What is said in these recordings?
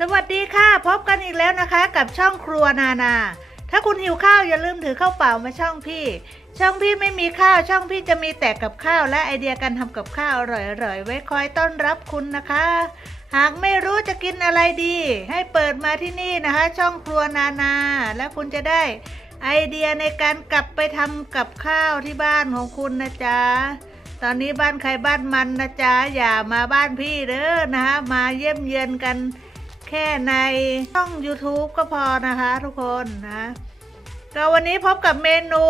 สวัสดีค่ะ พบกันอีกแล้วนะคะ กับช่องครัวนานา ถ้าคุณหิวข้าวอย่าลืมถือข้าวเปล่ามาช่องพี่ ช่องพี่ไม่มีข้าวช่องพี่จะมีแต่กับข้าว และไอเดียการทำกับข้าวอร่อยๆไว้คอยต้อนรับคุณนะคะ หากไม่รู้จะกินอะไรดี ให้เปิดมาที่นี่นะคะ ช่องครัวนานา และคุณจะได้ไอเดียในการกลับไปทำกับข้าวที่บ้านของคุณนะจ๊ะตอนนี้บ้านใครบ้านมันนะจ๊ะอย่ามาบ้านพี่เด้อนะคะมาเยี่ยมเยือนกัน ค่ในช่อง YouTube ก็พอนะคะทุกคนนะก็วันนี้พบกับเมนู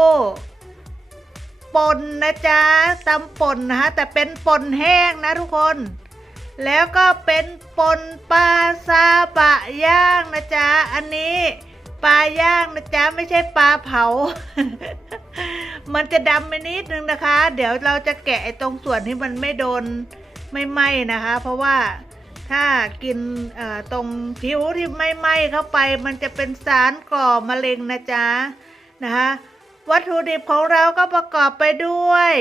ป่นนะจ๊ะตำป่นนะคะแต่เป็นป่นแห้งนะทุกคน แล้วก็เป็นป่นปลาซาบะย่างนะจ๊ะอันนี้ปลาย่างนะจ๊ะไม่ใช่ปลาเผา มันจะดำไปนิดนึงนะคะ เดี๋ยวเราจะแกะตรงส่วนที่มันไม่โดนไม่ไหม้นะคะ เพราะว่า ถ้ากินตรงผิวที่ไม่ไหม้เข้าไป มันจะเป็นสารก่อมะเร็งนะจ๊ะนะคะวัตถุดิบของเราก็ประกอบไปด้วย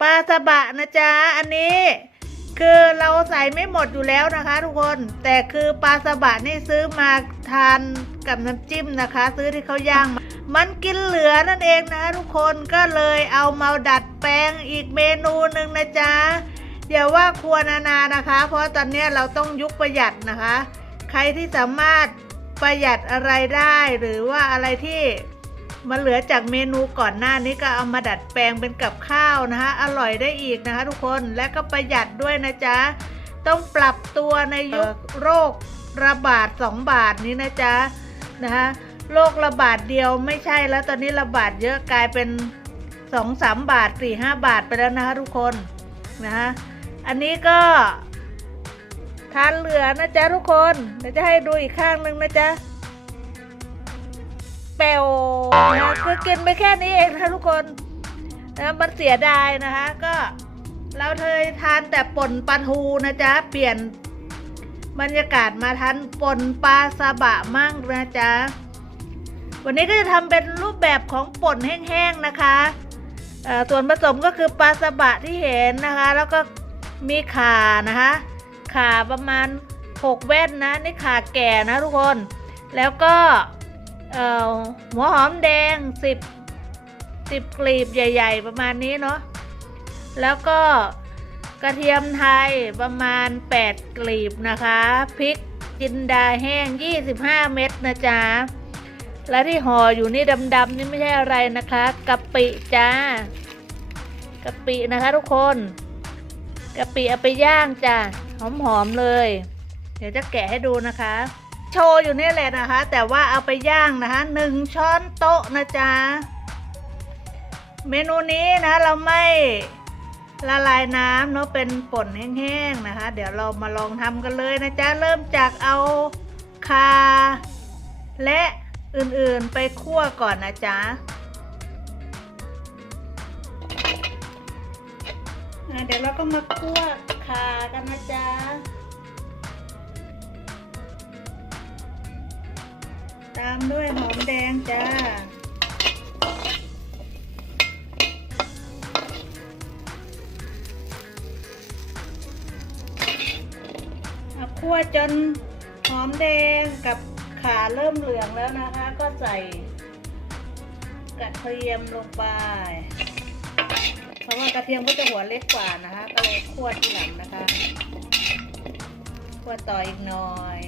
ปลาสบะนะจ๊ะอันนี้คือเราใส่ไม่หมดอยู่แล้วนะคะ ทุกคนแต่คือปลาสบะนี่ซื้อมาทานกับน้ำจิ้มนะคะ ซื้อที่เขาย่างมามันกินเหลือนั่นเองนะคะทุกคนก็เลยเอามาดัดแปลงอีกเมนูหนึ่งนะจ๊ะ อย่าว่าครัวนานานะคะ เพราะตอนนี้เราต้องยุคประหยัดนะคะ ใครที่สามารถประหยัดอะไรได้ หรือว่าอะไรที่มันเหลือจากเมนูก่อนหน้านี้ก็เอามาดัดแปลงเป็นกับข้าวนะคะอร่อยได้อีกนะคะ ทุกคนและก็ประหยัดด้วยนะจ๊ะต้องปรับตัวในยุคโรคระบาดสองบาทนี้นะจ๊ะนะคะโรคระบาดเดียวไม่ใช่แล้วตอนนี้ระบาดเยอะกลายเป็นสองสามบาทสี่ห้าบาทไปแล้วนะคะทุกคนนะคะ อันนี้ก็ทานเหลือนะจ๊ะทุกคนเดี๋ยวจะให้ดูอีกข้างหนึ่งนะจ๊ะแปวนะคือกินไปแค่นี้เองนะทุกคนนะมันเสียดายนะคะ ก็เราเคยทานแต่ป่นปลาทูนะจ๊ะ เปลี่ยนบรรยากาศมาทานป่นปลาซาบะมั่งนะจ๊ะ วันนี้ก็จะทำเป็นรูปแบบของป่นแห้งๆนะคะส่วนผสมก็คือปลาสบะที่เห็นนะคะ แล้วก็ มีข่านะคะข่าประมาณ 6 แว่นนะนี่ข่าแก่นะทุกคน แล้วก็หัวหอมแดง 10 10กลีบใหญ่ ๆ ประมาณนี้เนาะแล้วก็กระเทียมไทยประมาณ 8 กลีบนะคะพริกจินดาแห้ง 25 เม็ดนะจ๊ะและที่ห่ออยู่นี่ดำๆนี่ไม่ใช่อะไรนะคะกะปิจ้ากะปินะคะทุกคน กะปิเอาไปย่างจ้าหอมๆเลย เดี๋ยวจะแกะให้ดูนะคะ โชว์อยู่นี่แหละนะคะ แต่ว่าเอาไปย่างนะคะหนึ่งช้อนโต๊ะนะจ๊ะเมนูนี้นะเราไม่ละลายน้ำเนาะเป็นป่นแห้งๆนะคะ เดี๋ยวเรามาลองทำกันเลยนะจ๊ะเริ่มจากเอาคา และอื่นๆไปคั่วก่อนนะจ๊ะ อะเดี๋ยวเราก็มาคั่วขากันนะจ๊ะตามด้วยหอมแดงจ้าเอาคั่วจนหอมแดงกับขาเริ่มเหลืองแล้วนะคะ ก็ใส่กระเทียมลงไป เพราะว่ากระเทียมก็จะหัวเล็กกว่านะคะ ก็เลยคั่วทีหลังนะคะคั่วต่ออีกหน่อย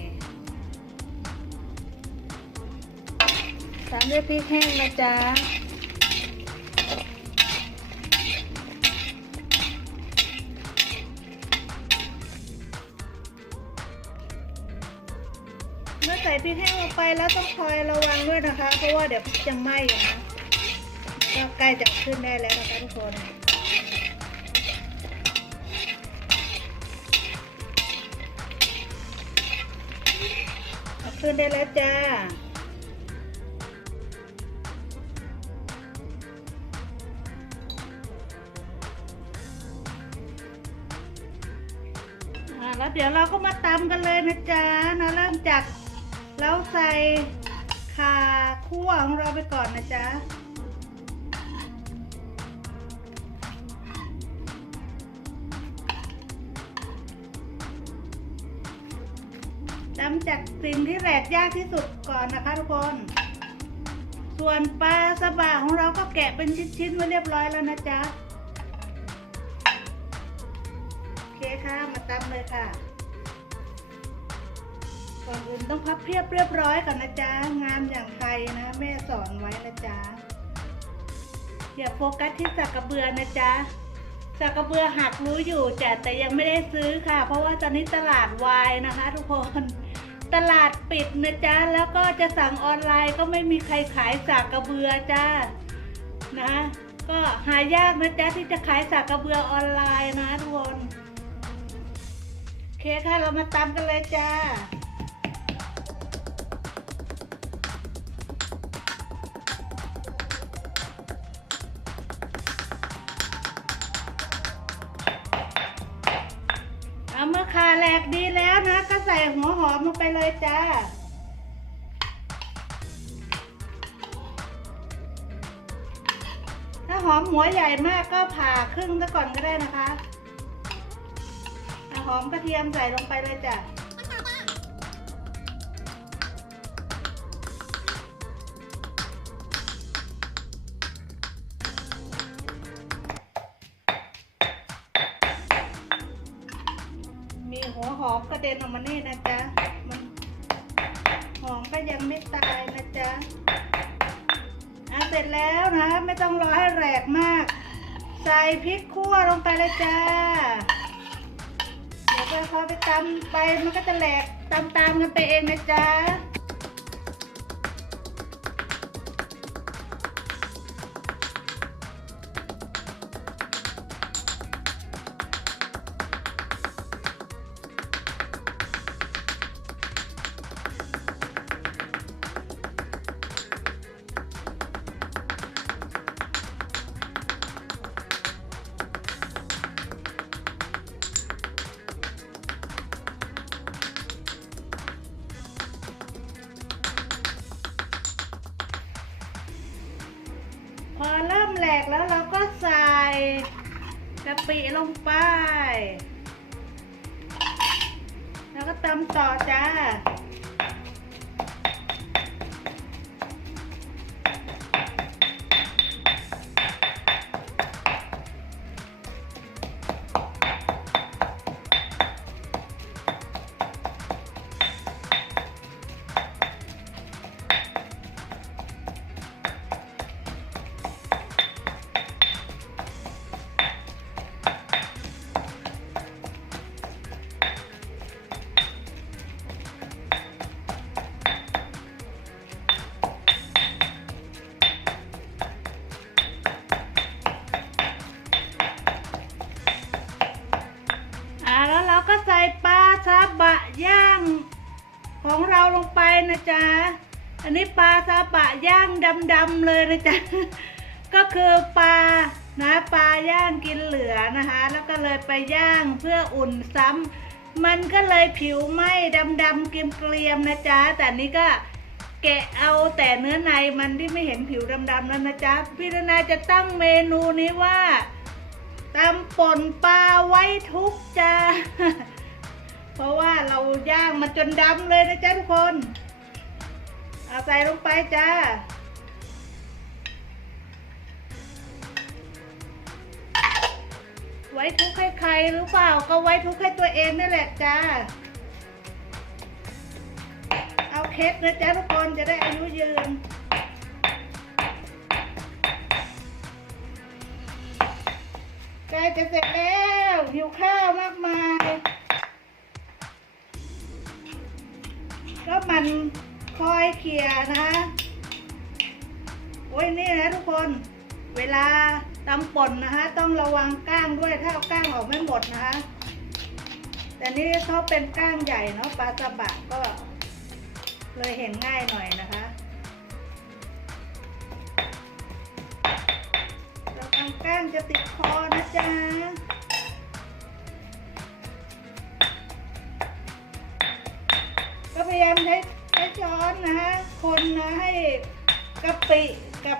ตามด้วยพริกแห้งนะจ๊ะเมื่อใส่พริกแห้งลงไปแล้วต้องคอยระวังด้วยนะคะ เพราะว่าเดี๋ยวพริกจะไหม้นะก็ใกล้จะขึ้นได้แล้วนะคะทุกคน ขึ้นได้แล้วจ้า แล้วเดี๋ยวเราก็มาตำกันเลยนะจ๊ะนะเริ่มจากเราใส่ข่าคั่วของเราไปก่อนนะจ๊ะ ตำจากสิ่งที่แหลกยากที่สุดก่อนนะคะทุกคน ส่วนปลาสบะของเราก็แกะเป็นชิ้นๆไว้เรียบร้อยแล้วนะจ๊ะ โอเคค่ะ มาตำเลยค่ะ ก่อนอื่นต้องพับเพียบเรียบร้อยก่อนนะจ๊ะ งามอย่างไทยนะ แม่สอนไว้นะจ๊ะ อย่าโฟกัสที่สักกระเบือนะจ๊ะสักกระเบือหักรู้อยู่จ้ะแต่ยังไม่ได้ซื้อค่ะ เพราะว่าตอนนี้ตลาดวายนะคะทุกคน ตลาดปิดนะจ๊ะ แล้วก็จะสั่งออนไลน์ก็ไม่มีใครขายสากกระเบือจ้านะ ก็หายากนะจ๊ะที่จะขายสากกระเบือออนไลน์นะทุกคนโอเคค่ะเรามาตามกันเลยจ้า หัวหอมลงไปเลยจ้า ถ้าหอมหัวใหญ่มากก็ผ่าครึ่งซะก่อนก็ได้นะคะหอมกระเทียมใส่ลงไปเลยจ้ะมีหัวหอมกระเด็นออกมานี่ ร็จแล้วนะ ไม่ต้องรอให้แหลกมาก ใส่พริกคั่วลงไปเลยจ้าเดี๋ยวพอไปตำไปมันก็จะแหลกตามตามๆกันไปเองนะจ๊ะ ลงไป แล้วก็ตำต่อจ้า ของเราลงไปนะจ๊ะ อันนี้ปลาซาบะย่างดำๆเลยนะจ๊ะ ก็คือปลานะปลาย่างกินเหลือนะคะ แล้วก็เลยไปย่างเพื่ออุ่นซ้ำมันก็เลยผิวไหม้ดำๆเกรียมๆนะจ๊ะ แต่นี้ก็แกะเอาแต่เนื้อในมันที่ไม่เห็นผิวดำๆแล้วนะจ๊ะ พี่นาจะตั้งเมนูนี้ว่าตำป่นปลาไว้ทุกจ้า เพราะว่าเราย่างมันจนดำเลยนะจ๊ะทุกคนเอาใส่ลงไปจ้า ไว้ทุกข์ให้ใครหรือเปล่าก็ไว้ทุกข์ให้ตัวเองนั่นแหละจ้า เอาเคสนะจ๊ะทุกคนจะได้อายุยืนใกล้จะเสร็จแล้วหิวข้าวมากมาย มันคอยเขี่ยนะคะโอ้ยนี่นะทุกคน เวลาตำป่นนะคะต้องระวังก้างด้วยถ้าเอาก้างออกไม่หมดนะคะแต่นี่เขาเป็นก้างใหญ่เนาะปลาสบะก็เลยเห็นง่ายหน่อยนะคะระวังก้างจะติดคอนะจ๊ะ ยายมใช้ใช้ช้อนนะฮะคนนะให้กะปิกับ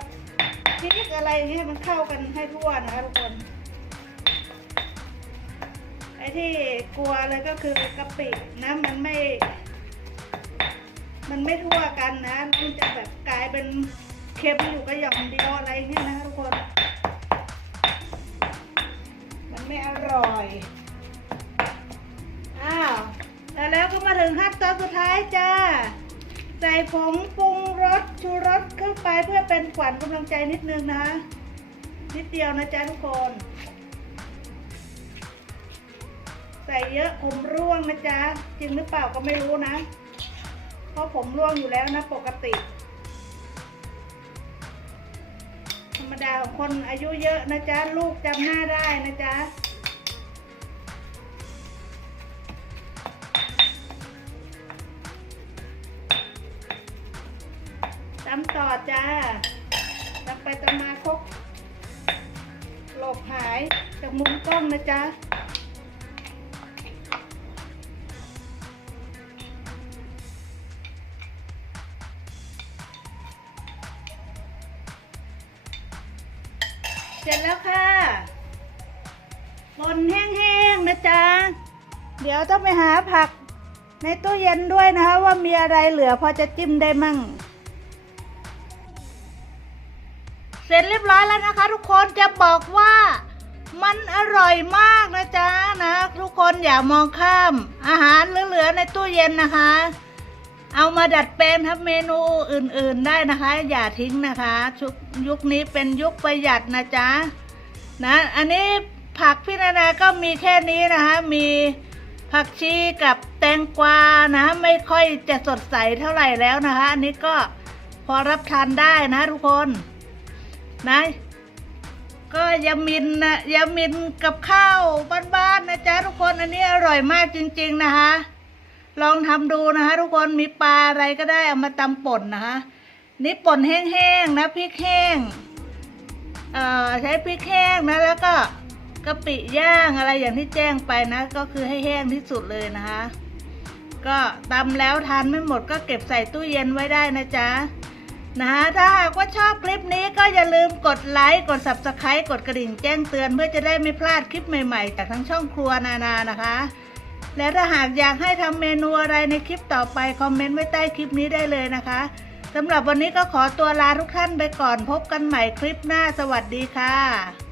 พริกอะไรเงี้ยมันเข้ากันให้ทั่วนะคะทุกคนไอ้ที่กลัวเลยก็คือกะปินะมันไม่ มันไม่ทั่วกันนะมันจะแบบกลายเป็นเค็มอยู่กระหย่อมเดียวอะไรเงี้ยนะคะทุกคน มันไม่อร่อย ก็มาถึงขั้นตอนสุดท้ายจ้า ใส่ผงปรุงรสชูรสเข้าไปเพื่อเป็นขวัญกำลังใจนิดนึงนะนิดเดียวนะจ๊ะทุกคน ใส่เยอะผมร่วงนะจ๊ะจริงหรือเปล่าก็ไม่รู้นะ เพราะผมร่วงอยู่แล้วนะปกติ ธรรมดาของคนอายุเยอะนะจ๊ะลูกจำหน้าได้นะจ๊ะ ตำต่อจ้าตำไปตำมาคกหลบหายจากมุมกล้องนะจ๊ะเสร็จแล้วค่ะบนแห้งๆนะจ๊ะ เดี๋ยวต้องไปหาผักในตู้เย็นด้วยนะคะ ว่ามีอะไรเหลือพอจะจิ้มได้มั่ง เสร็จเรียบร้อยแล้วนะคะ ทุกคนจะบอกว่ามันอร่อยมากนะจ๊ะนะ ทุกคนอย่ามองข้าม อาหารเหลือๆในตู้เย็นนะคะ เอามาดัดแปลงทำเมนูอื่นๆได้นะคะ อย่าทิ้งนะคะชุกยุคนี้เป็นยุคประหยัดนะจ๊ะนะอันนี้ผักพี่นานาก็มีแค่นี้นะคะ มีผักชีกับแตงกวานะไม่ค่อยจะสดใสเท่าไหร่แล้วนะคะ อันนี้ก็พอรับทานได้นะทุกคน นะก็ยามินนะยามินกับข้าวบ้านๆนะจ๊ะทุกคนอันนี้อร่อยมากจริง ๆนะคะ ลองทำดูนะคะทุกคนมีปลาอะไรก็ได้เอามาตำป่นนะคะนี่ป่นแห้งๆนะพริกแห้งเอ่อใช้พริกแห้งนะแล้วก็กะปิย่างอะไรอย่างที่แจ้งไปนะ ก็คือให้แห้งที่สุดเลยนะคะ ก็ตำแล้วทานไม่หมดก็เก็บใส่ตู้เย็นไว้ได้นะจ๊ะ นะคะถ้าหากว่าชอบคลิปนี้ก็อย่าลืมกดไลค์ กด subscribe กดกระดิ่งแจ้งเตือนเพื่อจะได้ไม่พลาดคลิปใหม่ๆ จากทั้งช่องครัวนานานะคะ และถ้าหากอยากให้ทำเมนูอะไรในคลิปต่อไปคอมเมนต์ไว้ใต้คลิปนี้ได้เลยนะคะสำหรับวันนี้ก็ขอตัวลาทุกท่านไปก่อนพบกันใหม่คลิปหน้าสวัสดีค่ะ